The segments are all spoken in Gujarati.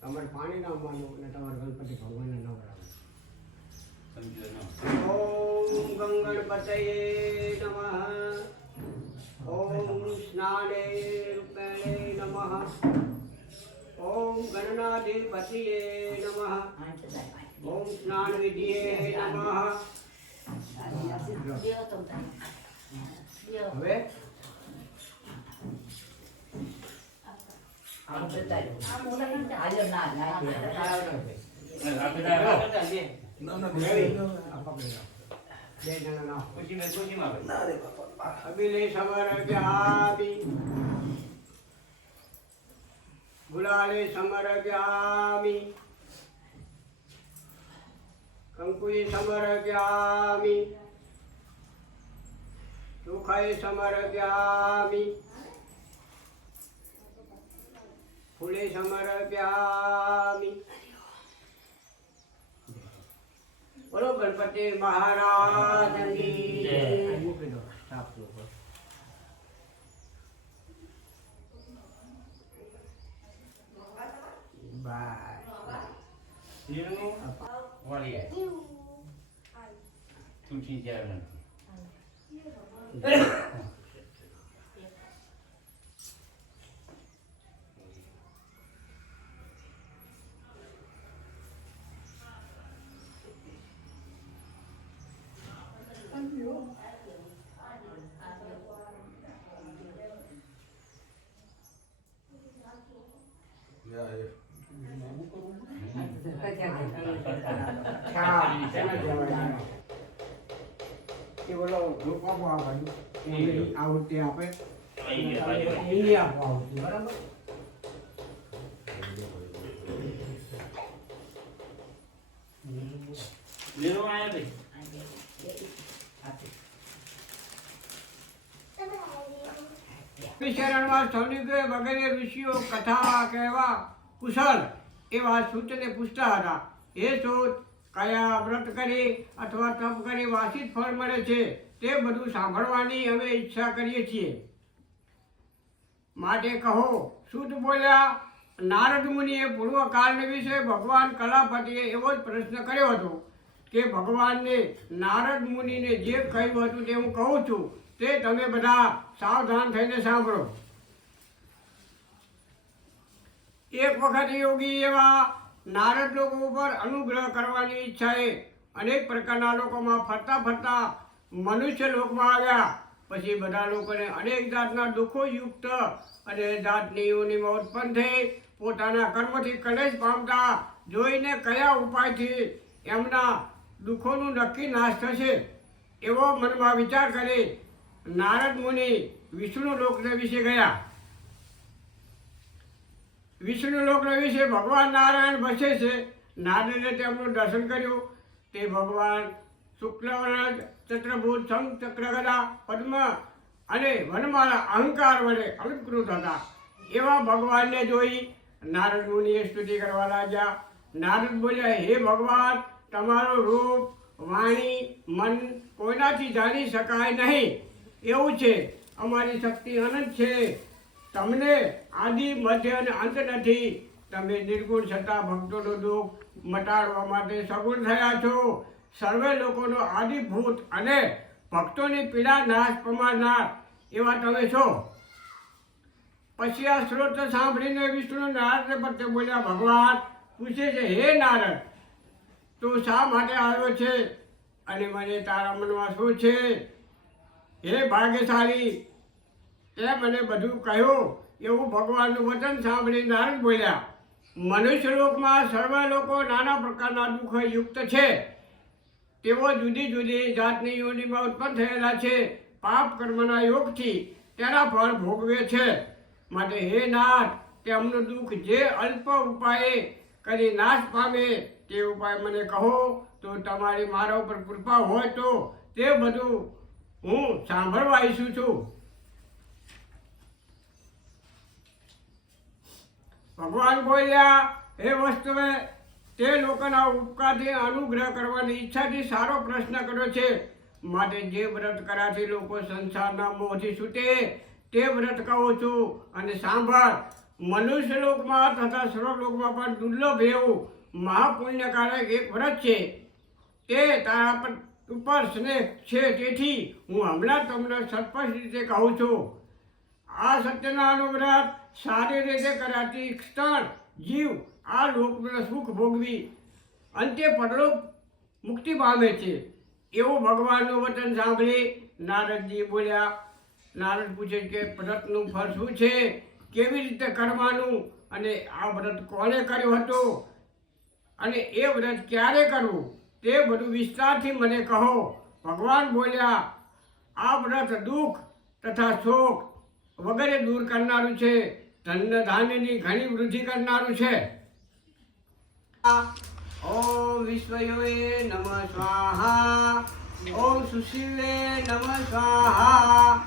તમારે પાણી ના માનવું અને તમારે ગણપતિ ભગવાનને ન વળાવવું. ઓમ ગંગણપતયે નમઃ. ઓમ સ્નાને રૂપેણે નમઃ. ઓમ ગણનાધિપતયે નમઃ. ઓમ સ્નાન વિધિયે નમઃ. હવે અભિલે સમર્પ્યામિ. ગુલાલે સમર્પ્યામિ. કંકુએ સમર્પ્યામિ. સુખાય સમર્પ્યામિ. ફૂલે સમર્પ્યામિ. બોલો ગણપતિ મહારાજની જય. બોલો લોકો આવૃત્તિ આપે આવૃત્તિ બરાબર. શરણમાં સૌનિકે વગેરે ઋષિઓ કથા કહેવા કુશળ એવા સૂતને પૂછતા હતા, હે સૂત, કયા વ્રત કરી અથવા તપ કરી વાસિત ફળ મળે છે તે બધું સાંભળવાની અમે ઈચ્છા કરીએ છીએ, માટે કહો. સૂત બોલ્યા, નારદ મુનિએ પૂર્વકાળ વિશે ભગવાન કલાપતિએ એવો જ પ્રશ્ન કર્યો હતો કે ભગવાનને નારદ મુનિને જે કહ્યું હતું તે હું કહું છું, તે તમે બધા સાવધાન થઈને સાંભળો. એક વખત યોગી એવા નારદ લોકો ઉપર અનુગ્રહ કરવાની ઈચ્છાએ અનેક પ્રકારના લોકોમાં ફરતા ફરતા મનુષ્ય લોકમાં આવ્યા. પછી બધા લોકોને અનેક જાતના દુઃખો યુક્ત અને જાતની યોનિમાં ઉત્પન્ન થઈ પોતાના કર્મથી કલેશ પામતા જોઈને કયા ઉપાયથી એમના દુઃખોનું નક્કી નાશ થશે એવો મનમાં વિચાર કરી નારદ મુનિ વિષ્ણુ લોકને વિશે ગયા. વિષ્ણુ લોકને વિશે ભગવાન નારાયણ વસે છે. નારદે તેમનું દર્શન કર્યું. તે ભગવાન શુક્લવર્ણ ચત્રભૂત શંખ ચક્ર ગદા પદ્મ અને વનમાળા અહંકાર વડે અલંકૃત હતા એવા ભગવાનને જોઈ નારદ મુનિએ સ્તુતિ કરવા લાગ્યા. નારદ બોલ્યા, હે ભગવાન, તમારું રૂપ, વાણી, મન કોઈનાથી જાણી શકાય નહીં એવું છે. અમારી શક્તિ અનંત છે. તમને આદિ મધ્ય અને અંત નથી. તમે નિર્ગુણ છતાં ભક્તોનું દુઃખ મટાડવા માટે સગુણ થયા છો. સર્વે લોકોનો આદિભૂત અને ભક્તોની પીડા નાશ પામનાર એવા તમે છો. પછી આ સ્ત્રોત સાંભળીને વિષ્ણુ નારદને પ્રત્યે બોલ્યા. ભગવાન પૂછે છે, હે નારદ, તું શા માટે આવ્યો છે અને મને તારા મનમાં શું છે? હે ભાગ્યશાળી, તે મને બધું કહ્યું એવું ભગવાનનું વચન સાંભળી નારદ બોલ્યા. મનુષ્ય લોકમાં સર્વ લોકો નાના પ્રકારના દુઃખ યુક્ત છે. તેઓ જુદી જુદી જાતની યોનિમાં ઉત્પન્ન થયેલા છે. પાપ કર્મના યોગથી તેના ફળ ભોગવે છે. માટે હે નાથ, તેમનું દુઃખ જે અલ્પ ઉપાયે કરી નાશ પામે તે ઉપાય મને કહો, તો તમારી મારા ઉપર કૃપા હોય તો તે બધું હું સાંભળવા ઈચ્છું છું. ભગવાન બોલ્યા, હે વસ્તુએ, તે લોકોના ઉપકારથી અનુગ્રહ કરવાની ઈચ્છાથી સારો પ્રશ્ન કર્યો છે. માટે જે વ્રત કરાથી લોકો સંસારના મોહથી છૂટે તે વ્રત કહું છું અને સાંભળ. મનુષ્ય લોકમાં તથા સર્વલોકમાં પણ દુર્લભ એવું મહાપુણ્યકારક એક વ્રત છે. તે તારા ઉપર સ્નેહ છે, તેથી હું હમણાં તમને સ્પષ્ટ રીતે કહું છું. આ સત્યનારાયણ વ્રત સારી રીતે કરાતી ક્ષણ જીવ આ લોકનું સુખ ભોગવી અંતે પરલોક મુક્તિ પામે છે. એવું ભગવાનનું વચન સાંભળી નારદજી બોલ્યા. નારદ પૂછે કે વ્રતનું ફળ શું છે, કેવી રીતે કરવાનું, અને આ વ્રત કોણે કર્યું હતું, અને એ વ્રત ક્યારે કરવું, તે બધું વિસ્તારથી મને કહો. ભગવાન બોલ્યા, આ વ્રત દુઃખ તથા શોક વગેરે દૂર કરનારું છે, ધન ધાન્યની ઘણી વૃદ્ધિ કરનારું છે. ઓમ વિશ્વયોએ નમઃ સ્વાહા. ઓમ સુશીલે નમઃ સ્વાહા.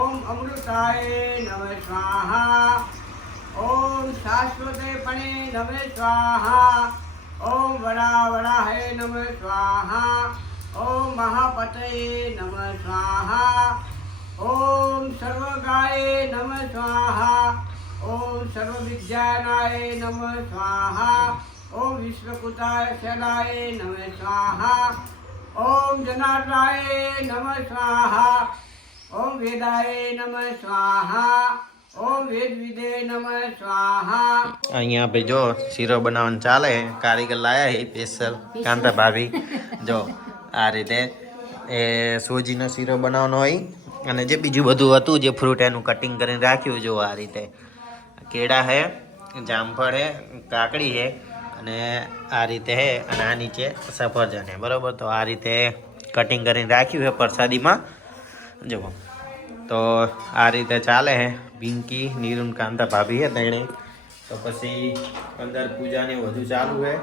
ઓમ અમૃતાય નમઃ સ્વાહા. ઓમ શાશ્વતેપણે નમઃ સ્વાહા. ઓમ વરાવરાહે નમઃ સ્વાહા. ઓમ મહાપતये નમઃ સ્વાહા. ઓમ સર્વગાય નમઃ સ્વાહા. ઓમ સર્વવિદ્યાનાય નમઃ સ્વાહા. ઓમ વિશ્વકુતાય શલાય નમઃ સ્વાહા. ઓમ જનાર્દનાય નમઃ સ્વાહા. ઓમ વેદાય નમઃ સ્વાહા. ઓમ વેદવિદે નમઃ સ્વાહા. અહીંયા આપણે જો શીરો બનાવવાનું ચાલે, કારીગર લાયા છે સ્પેશિયલ કાંતા ભાભી. જો આ રીતે એ સોજીનો શીરો બનાવવાનો હોય, અને જે બીજું બધું હતું જે ફ્રૂટ એનું કટિંગ કરીને રાખ્યું. જો આ રીતે કેળા છે, જામફળ છે, કાકડી છે, અને આ રીતે છે, અને આ નીચે સફરજન છે. બરાબર, તો આ રીતે કટિંગ કરીને રાખ્યું છે પ્રસાદીમાં. જુઓ, તો આ રીતે ચાલે છે. પિંકી, નીરુન, કાંતા ભાભી છે તેણે. તો પછી અંદર પૂજાને વધુ ચાલુ છે.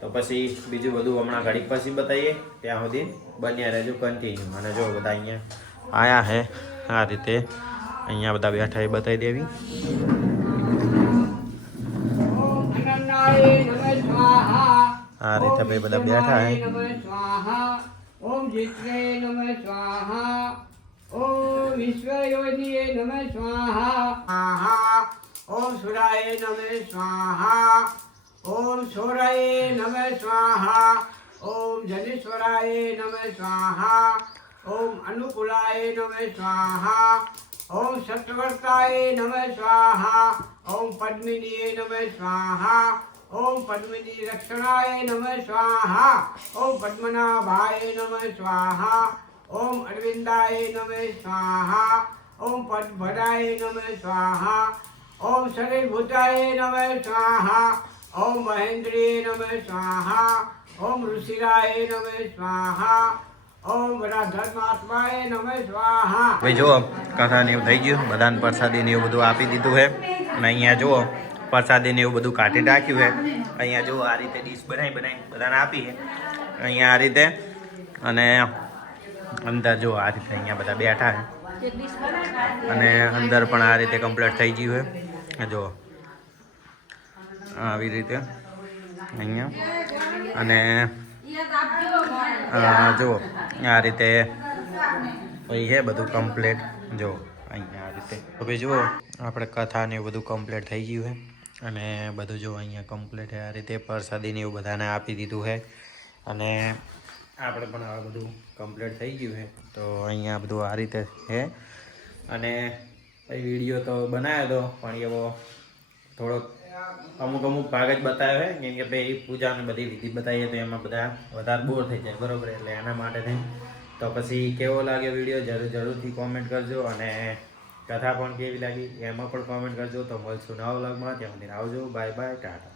તો પછી બીજું બધું હમણાં ઘડીક પછી બતાવીએ. ત્યાં સુધી બન્યા રહેજો કન્ટિન્યુ. અને જો બધા અહીંયા આયા છે આ રીતે, અહીંયા બધા બેઠા એ બતાવી દેવી. આ રીતે ભાઈ બધા બેઠા છે. ઓમ જીત્રે નમઃ સ્વાહા. ઓમ વિશ્વયોનિએ નમઃ સ્વાહા. ઓમ સુરાય નમઃ સ્વાહા. ઓમ સોરાય નમઃ સ્વાહા. ઓમ જનેશ્વરાય નમઃ સ્વાહા. ઓમ અનુકૂલાય નમઃ સ્વાહા. ઓમ સત્વર્તાય નમઃ સ્વાહા. ઓમ પદ્મિનીય નમઃ સ્વાહા. ઓમ પદ્મિની રક્ષણાય નમઃ સ્વાહા. ઓમ પદ્મનાભાય નમઃ સ્વાહા. ઓમ અરવિંદાય નમઃ સ્વાહા. ઓમ પદ્મભરાય નમઃ સ્વાહા. ઓમ શરીરભૂતાય નમઃ સ્વાહા. ઓમ મહેન્દ્રિય નમઃ સ્વાહા. ઓમ ઋષિરાય નમઃ સ્વાહા. ઓમ ધર્માત્માય નમઃ સ્વાહા. ભાઈ જુઓ, કથા ને એવું થઈ ગયું, બધાને પ્રસાદી ને એવું બધું આપી દીધું છે. અને અહીંયા જુઓ પ્રસાદી ને એવું બધું કાઢી રાખ્યું છે. અહીંયા જુઓ આ રીતે ડીશ બનાવી બધાને આપી છે અહીંયા આ રીતે. અને અંદર જુઓ આ રીતે અહીંયા બધા બેઠા છે, અને અંદર પણ આ રીતે કમ્પ્લીટ થઈ ગયું છે. જુઓ આવી રીતે અહીંયા. અને જુઓ આ રીતે ભાઈ છે બધું કમ્પ્લીટ. જો અહીંયા આ રીતે તો ભાઈ જુઓ આપણે કથા ને એવું બધું કમ્પ્લીટ થઈ ગયું છે. અને બધું જો અહીંયા કમ્પ્લીટ આ રીતે પ્રસાદી ને એવું બધાને આપી દીધું છે. અને આપણે પણ આ બધું કમ્પ્લીટ થઈ ગયું છે. તો અહીંયા બધું આ રીતે છે. અને ભાઈ વિડીયો તો બનાવ્યો હતો, પણ એવો થોડોક અમુક ભાગ જ બતાવ્યો છે, કેમ કે ભાઈ પૂજાને બધી વિધિ બતાવીએ તો એમાં બધા વધારે બોર થઈ જાય. બરાબર, એટલે એના માટે થઈ. તો પછી કેવો લાગ્યો વિડીયો જરૂરથી કોમેન્ટ કરજો. અને કથા પણ કેવી લાગી એમાં પણ કોમેન્ટ કરજો. તો મળશું નવા વ્લોગમાં. ત્યાં સુધી આવજો. Bye bye, Tata.